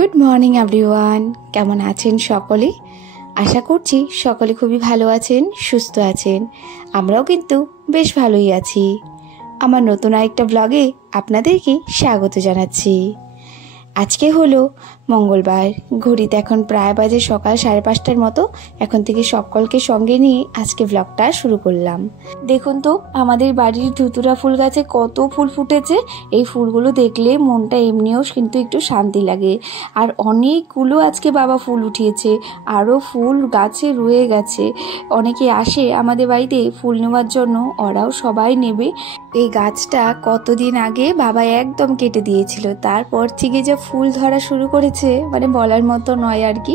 Good morning everyone, কেমন আছেন সকলে? আশা করছি সকলে খুবই ভালো আছেন, সুস্থ আছেন। আমরাও কিন্তু বেশ ভালোই আছি। আমার নতুন আরেকটা ব্লগে আপনাদেরকে স্বাগত জানাচ্ছি। আজকে হলো মঙ্গলবার, ঘড়িতে এখন প্রায় বাজে সকাল 5:30টার মতো। এখন থেকে সকলকে সঙ্গে নিয়ে আজকে ব্লগটা শুরু করলাম। দেখুন তো আমাদের বাড়ির ধুতুরা ফুল গাছে কত ফুল ফুটেছে। এই ফুলগুলো দেখলে মনটা এমনিও কিন্তু একটু শান্তি লাগে। আর অনেকগুলো আজকে বাবা ফুল উঠিয়েছে, আরও ফুল গাছে রয়ে গেছে। অনেকে আসে আমাদের বাড়িতে ফুল নেওয়ার জন্য, ওরাও সবাই নেবে। এই গাছটা কতদিন আগে বাবা একদম কেটে দিয়েছিল, তারপর থেকে যে ফুল ধরা শুরু করেছে মানে বলার মতো নয় আর কি।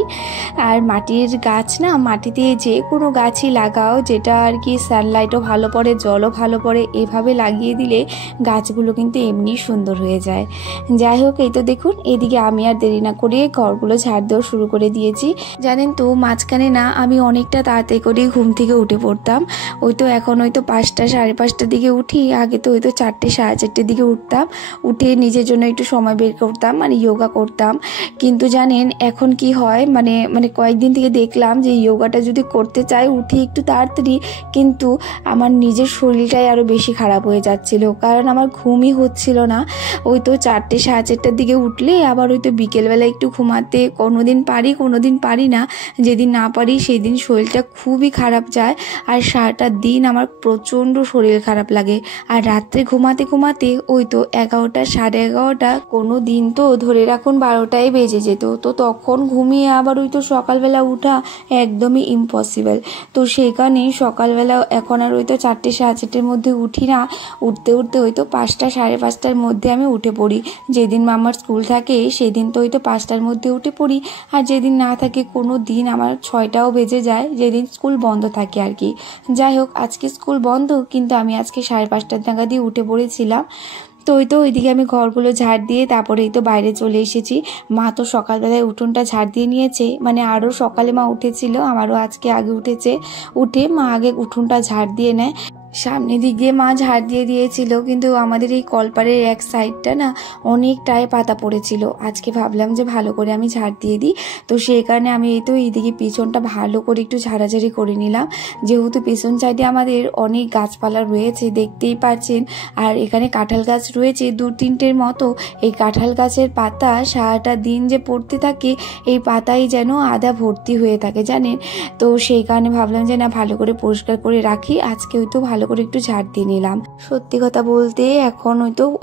আর মাটির গাছ না, মাটিতে যে কোনো গাছই লাগাও যেটা আর কি সানলাইটও ভালো পড়ে, জলও ভালো পড়ে, এভাবে লাগিয়ে দিলে গাছগুলো কিন্তু এমনি সুন্দর হয়ে যায়। যাই হোক, এই তো দেখুন এদিকে আমি আর দেরি না করে ঘরগুলো ঝাড় দেওয়া শুরু করে দিয়েছি। জানেন তো মাঝখানে না আমি অনেকটা তাড়াতাড়ি করে ঘুম থেকে উঠে পড়তাম। এখন 5টা 5:30টার দিকে উঠি। আগে তো 4টে 4:30টার দিকে উঠতাম, উঠে নিজের জন্য একটু সময় বের করতাম, মানে যোগা করতাম। কিন্তু জানেন এখন কি হয়, মানে কয়েকদিন থেকে দেখলাম যে যোগাটা যদি করতে চাই উঠি একটু তাড়াতাড়ি, কিন্তু আমার নিজের শরীরটাই আরও বেশি খারাপ হয়ে যাচ্ছিল, কারণ আমার ঘুমই হচ্ছিল না। 4টে 4:30টার দিকে উঠলে আবার বিকেলবেলা একটু ঘুমাতে কোনোদিন পারি কোনোদিন পারি না। যেদিন না পারি সেদিন শরীরটা খুবই খারাপ যায়, আর সারাটা দিন আমার প্রচণ্ড শরীর খারাপ লাগে। আর রাত্রে ঘুমাতে ঘুমাতে 11টা 11:30, কোনো দিন তো ধরে রাখুন 12টায় বেজে যেত। তো তখন ঘুমিয়ে আবার সকালবেলা উঠা একদমই ইম্পসিবল। তো সেখানে সকালবেলা এখন আর 4টে 4:30টার মধ্যে উঠি না, উঠতে উঠতে 5টা 5:30টার মধ্যে আমি উঠে পড়ি। যেদিন মামার স্কুল থাকে সেদিন তো 5টার মধ্যে উঠে পড়ি, আর যেদিন না থাকে কোনো দিন আমার 6টাও বেজে যায়, যেদিন স্কুল বন্ধ থাকে আর কি। যাই হোক, আজকে স্কুল বন্ধ, কিন্তু আমি আজকে 5:30টার নাগাদই উঠে পড়েছিলাম। তো ওইদিকে আমি ঘরগুলো ঝাড় দিয়ে তারপরে বাইরে চলে এসেছি। মা তো সকালবেলায় উঠোনটা ঝাড় দিয়ে নিয়েছে, মানে আরও সকালে মা উঠেছিল, আমারও আজকে আগে উঠেছে। উঠে মা আগে উঠোনটা ঝাড় দিয়ে নেয়। সামনের দিক দিয়ে মা ঝাড় দিয়ে দিয়েছিল, কিন্তু আমাদের এই কলপারের এক সাইডটা না অনেকটাই পাতা পড়েছিল। আজকে ভাবলাম যে ভালো করে আমি ঝাড় দিয়ে দিই, তো সেই কারণে আমি এইদিকে পিছনটা ভালো করে একটু ঝাড়াঝাড়ি করে নিলাম। যেহেতু পিছন সাইডে আমাদের অনেক গাছপালা রয়েছে দেখতেই পাচ্ছেন, আর এখানে কাঁঠাল গাছ রয়েছে 2-3টের মতো। এই কাঁঠাল গাছের পাতা সারাটা দিন যে পড়তে থাকে, এই পাতাই যেন আধা ভর্তি হয়ে থাকে জানেন। তো সেই কারণে ভাবলাম যে না, ভালো করে পরিষ্কার করে রাখি। আজকে ভালো করে একটু ঝাড় দিয়ে নিলাম। সত্যি কথা বলতে এখন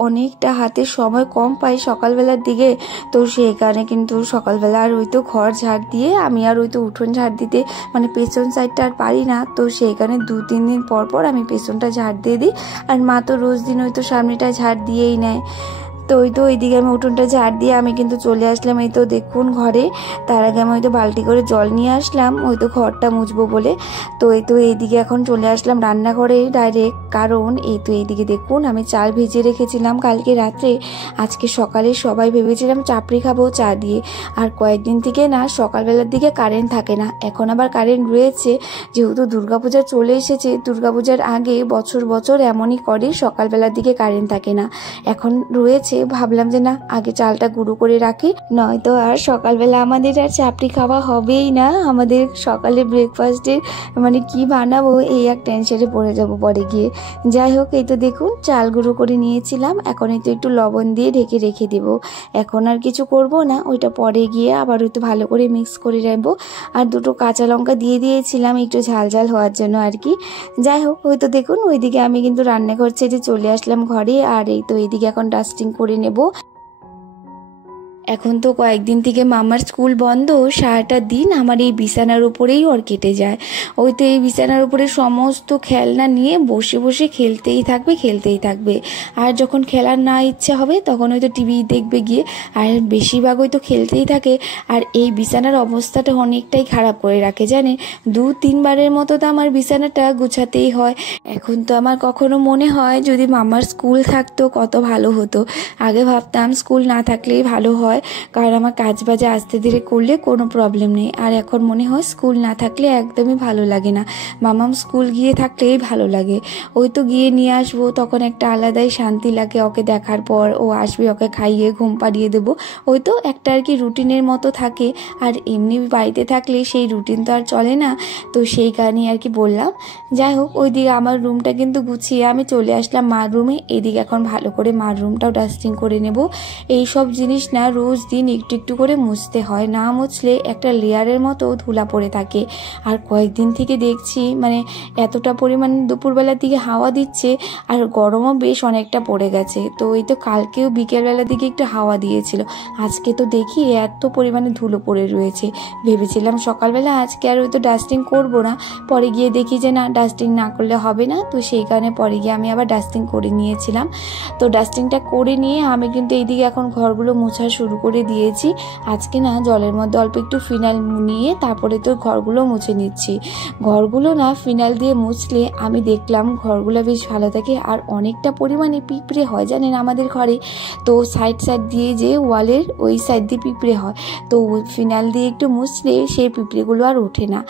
অনেকটা হাতে সময় কম পাই সকালবেলার দিকে, তো সেই কারণে কিন্তু সকালবেলা আর ঘর ঝাড় দিয়ে আমি আর উঠোন ঝাড় দিতে, মানে পেছন সাইডটা আর পারি না। তো সেই কারণে 2-3 দিন পর পর আমি পেছনটা ঝাড় দিয়ে দিই, আর মা তো রোজ দিন সামনেটা ঝাড় দিয়েই নেয়। তো ওইদিকে আমি উঠোনটা ঝাড় দিয়ে আমি কিন্তু চলে আসলাম দেখুন ঘরে। তার আগে আমি বালতি করে জল নিয়ে আসলাম ঘরটা মুছবো বলে। তো এইদিকে এখন চলে আসলাম রান্নাঘরে ডাইরেক্ট, কারণ এইদিকে দেখুন আমি চাল ভিজিয়ে রেখেছিলাম কালকে রাত্রে। আজকে সকালে সবাই ভেবেছিলাম চাপড়ি খাবো চা দিয়ে। আর কয়েকদিন থেকে না সকালবেলার দিকে কারেন্ট থাকে না, এখন আবার কারেন্ট রয়েছে। যেহেতু দুর্গাপূজা চলে এসেছে, দুর্গাপূজার আগে বছর বছর এমনই করে, সকালবেলার দিকে কারেন্ট থাকে না। এখন রয়েছে, ভাবলাম যে না আগে চালটা গুঁড়ো করে রাখি, নয়তো আর সকালবেলা আমাদের আর চাপড়ি খাওয়া হবেই না। আমাদের সকালে ব্রেকফাস্টের মানে কি বানাবো এই এক টেনশনে পড়ে যাবো পরে গিয়ে। যাই হোক, দেখুন চাল গুঁড়ো করে নিয়েছিলাম, এখন একটু লবণ দিয়ে ঢেকে রেখে দেব। এখন আর কিছু করব না, ওইটা পরে গিয়ে আবার ভালো করে মিক্স করে রাখবো। আর 2টো কাঁচা লঙ্কা দিয়ে দিয়েছিলাম একটু ঝাল ঝাল হওয়ার জন্য আর কি। যাই হোক, দেখুন ওইদিকে আমি কিন্তু রান্নাঘর ছেড়ে চলে আসলাম ঘরে। আর এইদিকে এখন ডাস্টিং করে নেব। এখন তো কয়েকদিন থেকে মামার স্কুল বন্ধ, সারাটা দিন আমার এই বিছানার উপরেই ওর কেটে যায়। এই বিছানার উপরে সমস্ত খেলনা নিয়ে বসে বসে খেলতেই থাকবে। আর যখন খেলার না ইচ্ছা হবে তখন টিভি দেখবে গিয়ে, আর বেশিরভাগ খেলতেই থাকে। আর এই বিছানার অবস্থাটা অনেকটাই খারাপ করে রাখে জানেন। 2-3 বারের মতো তো আমার বিছানাটা গুছাতেই হয়। এখন তো আমার কখনো মনে হয় যদি মামার স্কুল থাকতো কত ভালো হতো। আগে ভাবতাম স্কুল না থাকলেই ভালো হয়, কারণ আমার কাজ বাজে আস্তে ধীরে করলে কোনো প্রবলেম নেই। আর এখন মনে হয় স্কুল না থাকলে একদমই ভালো লাগে না, মামাম স্কুল গিয়ে থাকলেই ভালো লাগে। ওই তো গিয়ে নিয়ে আসবো, তখন একটা আলাদাই শান্তি লাগে। ওকে দেখার পর ও আসবে, ওকে খাইয়ে ঘুম পাড়িয়ে দেবো, ওই তো একটা আর কি রুটিনের মতো থাকে। আর এমনি বাড়িতে থাকলে সেই রুটিন তো আর চলে না, তো সেই কারণেই আর কি বললাম। যাই হোক, ওইদিকে আমার রুমটা কিন্তু গুছিয়ে আমি চলে আসলাম মার রুমে। এইদিকে এখন ভালো করে মার রুমটাও ডাস্টিং করে নেব। এই সব জিনিস না রোজ দিন একটু একটু করে মুছতে হয়, না মুছলে একটা লেয়ারের মতো ধুলা পড়ে থাকে। আর কয়েকদিন থেকে দেখছি মানে এতটা পরিমাণ দুপুরবেলার দিকে হাওয়া দিচ্ছে, আর গরমও বেশ অনেকটা পড়ে গেছে। তো এই তো কালকেও বিকেলবেলার দিকে একটু হাওয়া দিয়েছিল, আজকে তো দেখি এত পরিমাণে ধুলো পড়ে রয়েছে। ভেবেছিলাম সকালবেলা আজকে আর ওই তো ডাস্টিং করবো না, পরে গিয়ে দেখি যে না, ডাস্টিং না করলে হবে না। তো সেই কারণে পরে গিয়ে আমি আবার ডাস্টিং করে নিয়েছিলাম। তো ডাস্টিংটা করে নিয়ে আমি কিন্তু এইদিকে এখন ঘরগুলো মোছা শুরু করে দিয়েছি। আজকে না জলের মধ্যে অল্প একটু ফিনাইল নিয়ে তারপরে তো ঘরগুলো মুছে নিচ্ছি। ঘরগুলো না ফিনাইল দিয়ে মুছলে আমি দেখলাম ঘরগুলো বেশ ভালো থাকে, আর অনেকটা পরিমাণে পিঁপড়ে হয় জানেন আমাদের ঘরে। তো সাইড সাইড দিয়ে যে ওয়ালের ওই সাইড দিয়ে পিঁপড়ে হয়, তো ফিনাইল দিয়ে একটু মুছলে সেই পিঁপড়েগুলো আর ওঠে না।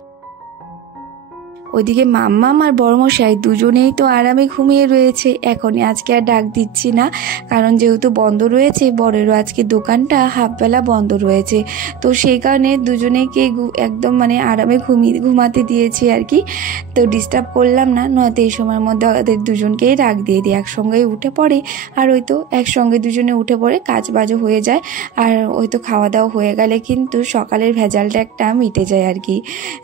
ওইদিকে মাম্মাম আর বড়মশাই দুজনেই তো আরামে ঘুমিয়ে রয়েছে। এখনই আজকে আর ডাক দিচ্ছি না, কারণ যেহেতু বন্ধ রয়েছে, বড়েরও আজকে দোকানটা হাফবেলা বন্ধ রয়েছে। তো সেই কারণে দুজনেকে একদম মানে আরামে ঘুমাতে দিয়েছি আর কি। তো ডিস্টার্ব করলাম না, নয়তো এই সময়ের মধ্যে ওদের দুজনকেই ডাক দিয়ে দিই, একসঙ্গেই উঠে পড়ে। আর ওই তো একসঙ্গে দুজনে উঠে পড়ে, কাজ বাজও হয়ে যায়। আর ওই তো খাওয়া দাওয়া হয়ে গেলে কিন্তু সকালের ভেজালটা একটা মিটে যায় আর কি।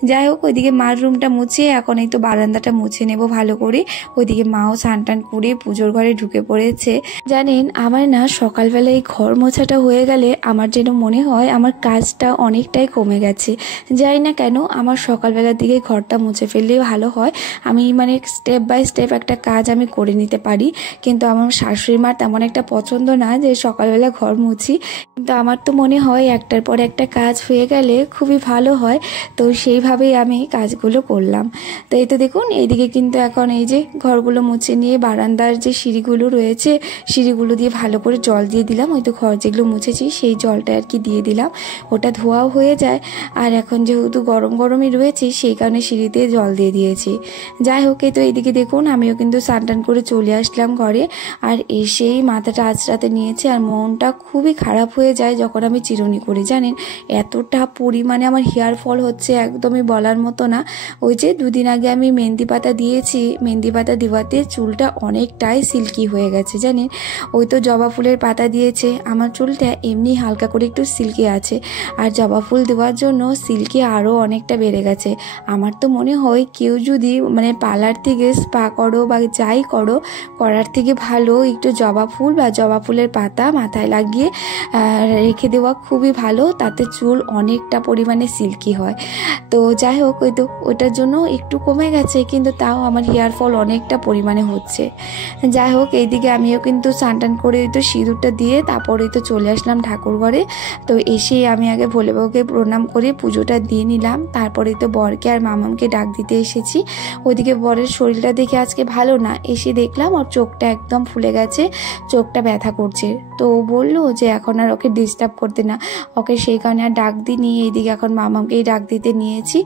যাই হোক, ওইদিকে মার রুমটা মুছে এখন এই তো বারান্দাটা মুছে নেব ভালো করে। ওইদিকে মাও স্নান টান করে পুজোর ঘরে ঢুকে পড়েছে। জানেন, আমার না সকালবেলা এই ঘর মোছাটা হয়ে গেলে আমার যেন মনে হয় আমার কাজটা অনেকটাই কমে গেছে। যাই না কেন, আমার সকালবেলার দিকে ঘরটা মুছে ফেললেই ভালো হয়। আমি মানে স্টেপ বাই স্টেপ একটা কাজ আমি করে নিতে পারি। কিন্তু আমার শাশুড়ি মার তেমন একটা পছন্দ না যে সকালবেলা ঘর মুছি, কিন্তু আমার তো মনে হয় একটার পর একটা কাজ হয়ে গেলে খুবই ভালো হয়। তো সেইভাবেই আমি কাজগুলো করলাম। তো এই তো দেখুন, এইদিকে কিন্তু এখন এই যে ঘরগুলো মুছে নিয়ে বারান্দার যে সিঁড়িগুলো রয়েছে, সিঁড়িগুলো দিয়ে ভালো করে জল দিয়ে দিলাম। ওই তো ঘর যেগুলো মুছেছি সেই জলটা আর কি দিয়ে দিলাম, ওটা ধোয়াও হয়ে যায়। আর এখন যেহেতু গরমই রয়েছে, সেই কারণে সিঁড়িতে জল দিয়ে দিয়েছি। যাই হোক, এই তো এইদিকে দেখুন আমিও কিন্তু স্নান টান করে চলে আসলাম ঘরে। আর এসেই মাথাটা আঁচড়াতে নিয়েছে, আর মনটা খুবই খারাপ হয়ে যায় যখন আমি চিরুনি করি। জানেন, এতটা পরিমাণে আমার হেয়ার ফল হচ্ছে একদমই বলার মতো না। ওই যে দুদিন আগে আমি মেহেন্দি পাতা দিয়েছি, মেহেন্দি পাতা দেওয়াতে চুলটা অনেকটাই সিল্কি হয়ে গেছে জানেন। ওই তো জবা ফুলের পাতা দিয়েছে, আমার চুলটা এমনি হালকা করে একটু সিল্কি আছে, আর জবা ফুল দেওয়ার জন্য সিল্কি আরও অনেকটা বেড়ে গেছে। আমার তো মনে হয় কেউ যদি মানে পার্লার থেকে স্পা করো বা যাই করো, করার থেকে ভালো একটু জবা ফুল বা জবা ফুলের পাতা মাথায় লাগিয়ে রেখে দেওয়া খুবই ভালো, তাতে চুল অনেকটা পরিমাণে সিল্কি হয়। তো যাই হোক, ওই তো ওটার জন্য একটু কমে গেছে, কিন্তু তাও আমার হেয়ার ফল অনেকটা পরিমাণে হচ্ছে। যাই হোক, এইদিকে আমিও কিন্তু স্নান টান করে তো সিঁদুরটা দিয়ে তারপরে তো চলে আসলাম ঠাকুর ঘরে। তো এসে আমি আগে ভোলে বাবাকে প্রণাম করে পুজোটা দিয়ে নিলাম, তারপরে তো বরকে আর মামামকে ডাক দিতে এসেছি। ওইদিকে বরের শরীরটা দেখে আজকে ভালো না, এসে দেখলাম ওর চোখটা একদম ফুলে গেছে, চোখটা ব্যথা করছে। তো ও বললো যে এখন আর ওকে ডিস্টার্ব করতে না, ওকে সেই কারণে আর ডাক দিইনি। এইদিকে এখন মামামকেই ডাক দিতে নিয়েছি।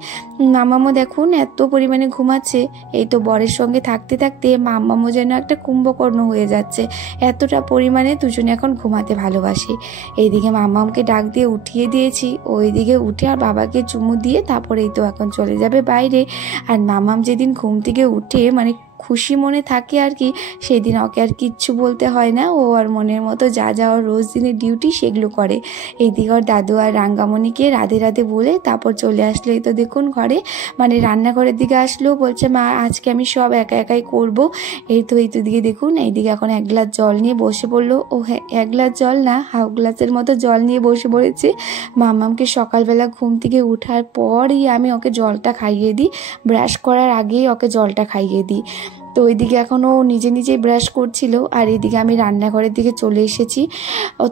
মামামও দেখুন এত পরিমাণে ঘুমাচ্ছে। এই তো বরের সঙ্গে থাকতে থাকতে মামামও যেন একটা কুম্ভকর্ণ হয়ে যাচ্ছে, এতটা পরিমাণে দুজনে এখন ঘুমাতে ভালোবাসে। এইদিকে মামামকে ডাক দিয়ে উঠিয়ে দিয়েছি, ওইদিকে উঠে আর বাবাকে চুমু দিয়ে তারপরেই তো এখন চলে যাবে বাইরে। আর মামাম যেদিন ঘুম থেকে উঠে মানে খুশি মনে থাকে আর কি, সেদিন ওকে আর কিচ্ছু বলতে হয় না, ও আর মনের মতো যা যা ওর রোজ দিনের ডিউটি সেগুলো করে। এইদিকে ওর দাদু আর রাঙ্গামণিকে রাধে রাধে বলে তারপর চলে আসলো। এই তো দেখুন ঘরে মানে রান্নাঘরের দিকে আসলো, বলছে মা আজকে আমি সব একা একাই করব। এই তো দিকে দেখুন, এইদিকে এখন এক গ্লাস জল নিয়ে বসে পড়লো। ও হ্যাঁ, এক গ্লাস জল না, হাফ গ্লাসের মতো জল নিয়ে বসে পড়েছে। মামামকে সকালবেলা ঘুম থেকে ওঠার পরই আমি ওকে জলটা খাইয়ে দিই, ব্রাশ করার আগেই ওকে জলটা খাইয়ে দিই। তো ওইদিকে এখনও নিজে নিজেই ব্রাশ করছিল, আর এদিকে আমি রান্নাঘরের দিকে চলে এসেছি।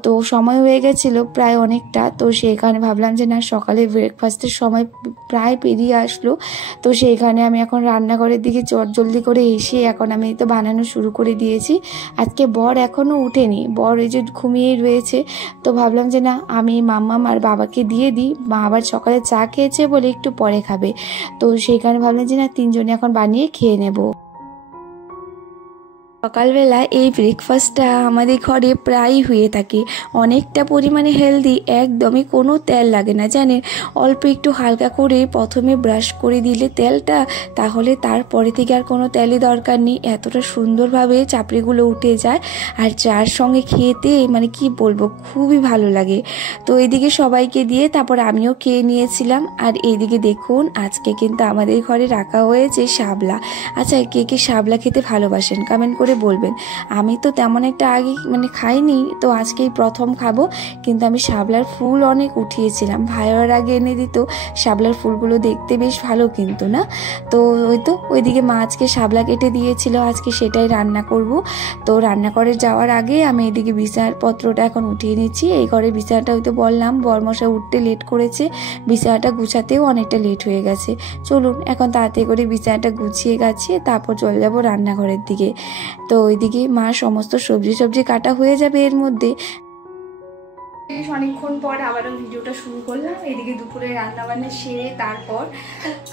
তো সময় হয়ে গেছিলো প্রায় অনেকটা, তো সেইখানে ভাবলাম যে না, সকালে ব্রেকফাস্টের সময় প্রায় পেরিয়ে আসলো, তো সেইখানে আমি এখন রান্নাঘরের দিকে জলদি করে এসে এখন আমি তো বানানো শুরু করে দিয়েছি। আজকে বর এখনও উঠেনি, বর এই যে ঘুমিয়েই রয়েছে। তো ভাবলাম যে না, আমি মাম্মাম আর বাবাকে দিয়ে দিই, মা আবার সকালে চা খেয়েছে বলে একটু পরে খাবে। তো সেইখানে ভাবলাম যে না, তিনজনে এখন বানিয়ে খেয়ে নেব। সকালবেলা এই ব্রেকফাস্টটা আমাদের ঘরে প্রায়ই হয়ে থাকে, অনেকটা পরিমাণে হেলদি, একদমই কোনো তেল লাগে না জানেন। অল্প একটু হালকা করে প্রথমে ব্রাশ করে দিলে তেলটা, তাহলে তারপরে থেকে আর কোনো তেলই দরকার নেই, এতটা সুন্দরভাবে চাপড়িগুলো উঠে যায়। আর চার সঙ্গে খেতে মানে কি বলবো, খুবই ভালো লাগে। তো এদিকে সবাইকে দিয়ে তারপর আমিও খেয়ে নিয়েছিলাম। আর এইদিকে দেখুন, আজকে কিন্তু আমাদের ঘরে রাখা হয়েছে শাপলা। আচ্ছা, কে কে শাপলা খেতে ভালোবাসেন কমেন্ট করে বলবেন। আমি তো তেমন একটা আগে মানে খাইনি, তো আজকেই প্রথম খাবো। কিন্তু আমি শাপলার ফুল অনেক উঠিয়েছিলাম, ভাইয়ের আগে এনে দিত। শাপলার ফুলগুলো দেখতে বেশ ভালো কিন্তু না। তো ওইদিকে মা আজকে শাপলা কেটে দিয়েছিল, আজকে সেটাই রান্না করব। তো রান্নাঘরে যাওয়ার আগে আমি এদিকে বিছানার পত্রটা এখন উঠিয়ে নিচ্ছি। এই ঘরে বিছানাটা হয়তো বললাম বরমশা উঠতে লেট করেছে, বিছানাটা গুছাতেও অনেকটা লেট হয়ে গেছে। চলুন এখন তাড়াতাড়ি করে বিছানাটা গুছিয়ে গাছিয়ে তারপর চলে যাব রান্নাঘরের দিকে। তো ওইদিকে মা সমস্ত সবজি কাটা হয়ে যাবে এর মধ্যে। অনেকক্ষণ পর আবারও ভিডিওটা শুরু করলাম। এদিকে দুপুরে রান্না বান্না সেরে তারপর,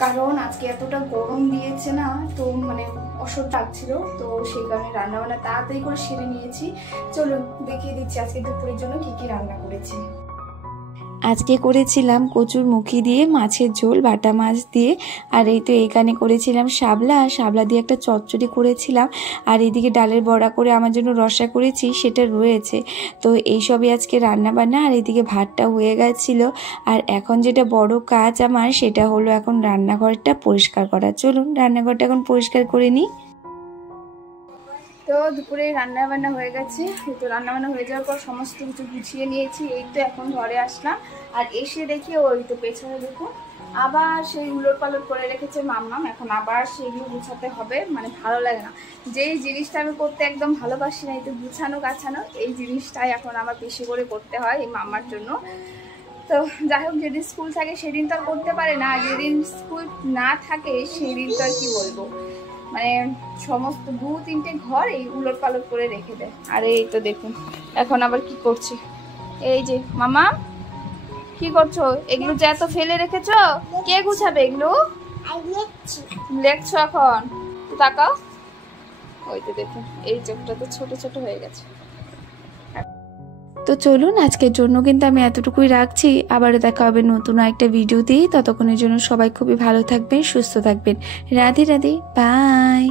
কারণ আজকে এতটা গরম দিয়েছে না, তো মানে অসহ্য লাগছিল, তো সেই কারণে রান্না বান্না তাড়াতাড়ি করে সেরে নিয়েছি। চলুন দেখিয়ে দিচ্ছি আজকে দুপুরের জন্য কি কি রান্না করেছি। আজকে করেছিলাম কচুর মুখি দিয়ে মাছের ঝোল, বাটা মাছ দিয়ে। আর এই তো এখানে করেছিলাম শাপলা দিয়ে একটা চচ্চড়ি করেছিলাম। আর এদিকে ডালের বড়া করে আমার জন্য রসা করেছি, সেটা রয়েছে। তো এইসবই আজকে রান্না বান্না। আর এদিকে ভাতটা হয়ে গেছিল। আর এখন যেটা বড় কাজ আমার, সেটা হলো এখন রান্নাঘরটা পরিষ্কার করা। চলুন রান্নাঘরটা এখন পরিষ্কার করে নিই। তো দুপুরে রান্না বান্না হয়ে গেছে। তো রান্না বান্না হয়ে যাওয়ার পর সমস্ত কিছু গুছিয়ে নিয়েছি। এই তো এখন ঘরে আসলাম, আর এসে দেখি ওই তো পেছনে দেখুন আবার সেই উলট পালট করে রেখেছে মাম্মাম। এখন আবার সেগুলো গুছাতে হবে, মানে ভালো লাগে না। যেই জিনিসটা আমি করতে একদম ভালোবাসি না, এই তো গুছানো গাছানো, এই জিনিসটাই এখন আমার বেশি করে করতে হয় এই মাম্মার জন্য। তো যাই হোক, যেদিন স্কুল থাকে সেদিন তো আর করতে পারে না, আর যেদিন স্কুল না থাকে সেদিন তো আর কি বলবো, মানে সমস্ত 2-3টে ঘর এই উলট পালট করে রেখে দেয়। আর এই তো দেখুন এখন আবার কি করছি। এই যে মামা কি করছো? এগুলো যে এত ফেলে রেখেছো, কে গুছাবে এগুলো? লেখছো এখন? তাকাও, ওই তো দেখুন এই চোখটা তো ছোট ছোট হয়ে গেছে। তো চলুন আজকের জন্য কিন্তু আমি এতটুকুই রাখছি। আবারও দেখা হবে নতুন একটা ভিডিওতেই। ততক্ষণের জন্য সবাই খুবই ভালো থাকবেন, সুস্থ থাকবেন। রাধে রাধে, বাই।